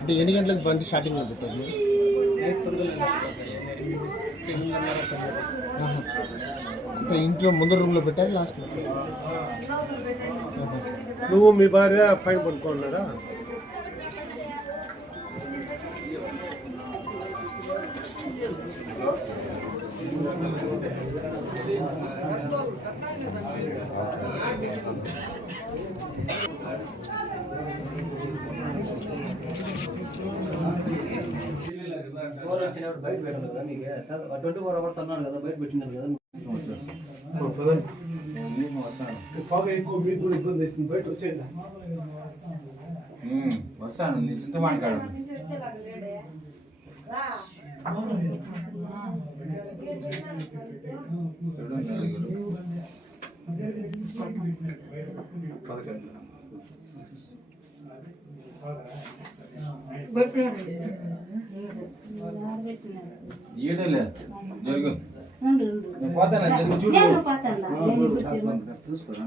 అంటే ఎన్ని గంటలకు బండి స్టార్టింగ్లో పెట్టారు మీరు? అంటే ఇంట్లో ముందర రూమ్లో పెట్టారు లాస్ట్లో? నువ్వు మీ భార్య పైన పడుకున్నారా? బయట పెట్టాను కదా మీకు 24 hours అన్నాను కదా, బయట పెట్టినారు కదా. వస్తాను నీ చింతమాడి కాడు ఈడలే జరుగు నేను పోతాను జరుగు చూడు చూసుకోరా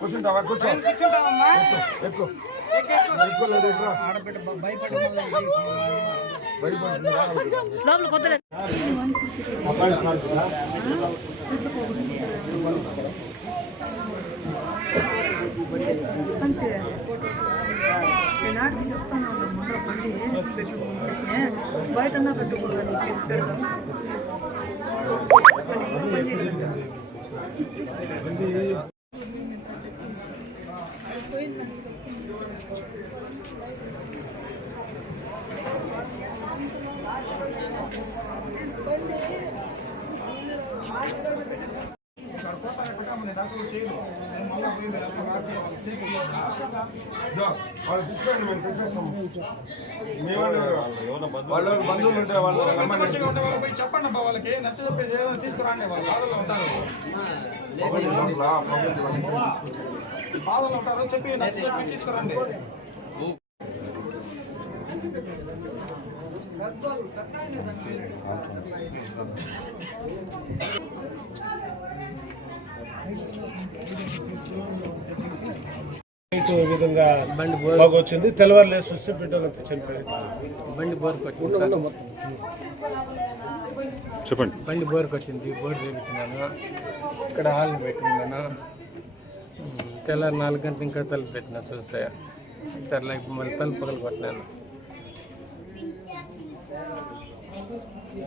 కూర్చుంటావా కూర్చో ఎక్కువ నేనాటికి చెప్తాను మొన్న బండి చేసిన బయట పెట్టుకోవాలి వాళ్ళు తీసుకోండి, మేము తెచ్చేస్తాము. వాళ్ళ బంధువులు ఉంటే వాళ్ళు చెప్పండి అబ్బా, వాళ్ళకి నచ్చ చెప్పేసి తీసుకురాండి. వాళ్ళు బాధల్లో ఉంటారు, చెప్పి నచ్చ చెప్పి తీసుకురండి. విధంగా బండి బాగా వచ్చింది. తెల్లవారు లేసి వస్తే బిడ్డలంతా చనిపోయింది. బండి బోర్కి వచ్చింది. చెప్పండి. బండి బోర్కి వచ్చింది, బోర్ చేయించినాను. ఇక్కడ హాల్ని పెట్టినాను. తెల్లారి 4 గంటలు ఇంకా తలుపు పెట్టినా చూస్తే తెల్ల మళ్ళీ తలుపు పగలు కొట్టినాను.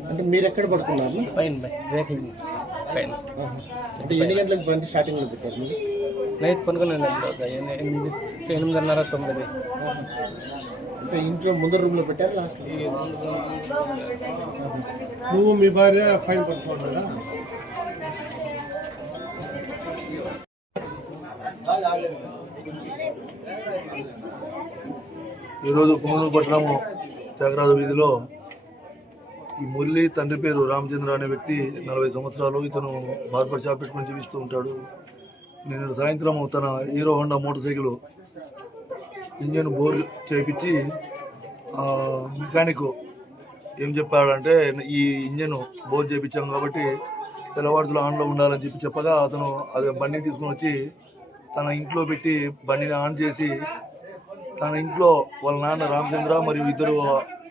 అంటే మీరు ఎక్కడ పడుకున్నారు? పైన రేకుల పైన. అంటే ఎన్ని గంటలకు బండి స్టార్టింగ్లో పెట్టారు మీరు? నైట్ పనుకున్నాను 8:30, 9. అంటే ఇంట్లో ముందర రూమ్లో పెట్టారు లాస్ట్లో? నువ్వు మీ భార్య పైన పడుకున్నారా? ఈరోజు కుమనూరు పట్టణం త్యాగరాజ వీధిలో ఈ మురళి తండ్రి పేరు రామచంద్ర అనే వ్యక్తి 40 సంవత్సరాలు. ఇతను బార్బర్ షాప్ పెట్టుకుని జీవిస్తూ ఉంటాడు. నేను సాయంత్రం తన hero Honda motor cycle engine bore చేయించి మెకానిక్ ఏం చెప్పాడంటే, ఈ ఇంజన్ బోర్ చేయించాం కాబట్టి తెల్లవారులు ఆన్లో ఉండాలని చెప్పగా అతను అది బండిని తీసుకొని వచ్చి తన ఇంట్లో పెట్టి బండిని ఆన్ చేసి తన ఇంట్లో వాళ్ళ నాన్న రామచంద్ర మరియు 2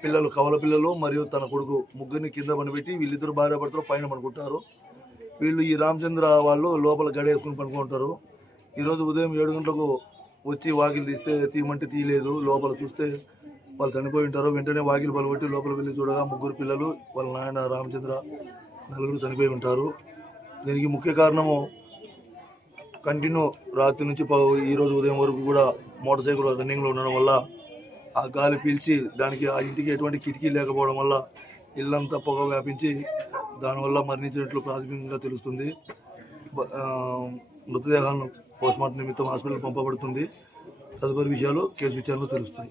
పిల్లలు, కవల పిల్లలు మరియు తన కొడుకు ముగ్గురిని కింద పండిపెట్టి వీళ్ళిద్దరు భార్య భర్తలు పైన పడుకుంటారు. వీళ్ళు ఈ రామచంద్ర వాళ్ళు లోపల గడి వేసుకుని పడుకుంటారు. ఈరోజు ఉదయం 7 గంటలకు వచ్చి వాకిలు తీయమంటే తీయలేదు. లోపల చూస్తే వాళ్ళు చనిపోయి ఉంటారు. వెంటనే వాకిలు పలగొట్టి లోపల వెళ్ళి చూడగా 3 పిల్లలు, వాళ్ళ నాయన రామచంద్ర 4 చనిపోయి ఉంటారు. దీనికి ముఖ్య కారణము కంటిన్యూ రాత్రి నుంచి ఈరోజు ఉదయం వరకు కూడా మోటార్ సైకిల్ రన్నింగ్లో ఉండడం వల్ల ఆ గాలి పీల్చి దానికి ఆ ఇంటికి ఎటువంటి కిటికీ లేకపోవడం వల్ల ఇల్లంతా పొగ వ్యాపించి దానివల్ల మరణించినట్లు ప్రాథమికంగా తెలుస్తుంది. మృతదేహాలను పోస్ట్మార్టం నిమిత్తం హాస్పిటల్ పంపబడుతుంది. తదుపరి విషయాలు కేసు విచారణలో తెలుస్తాయి.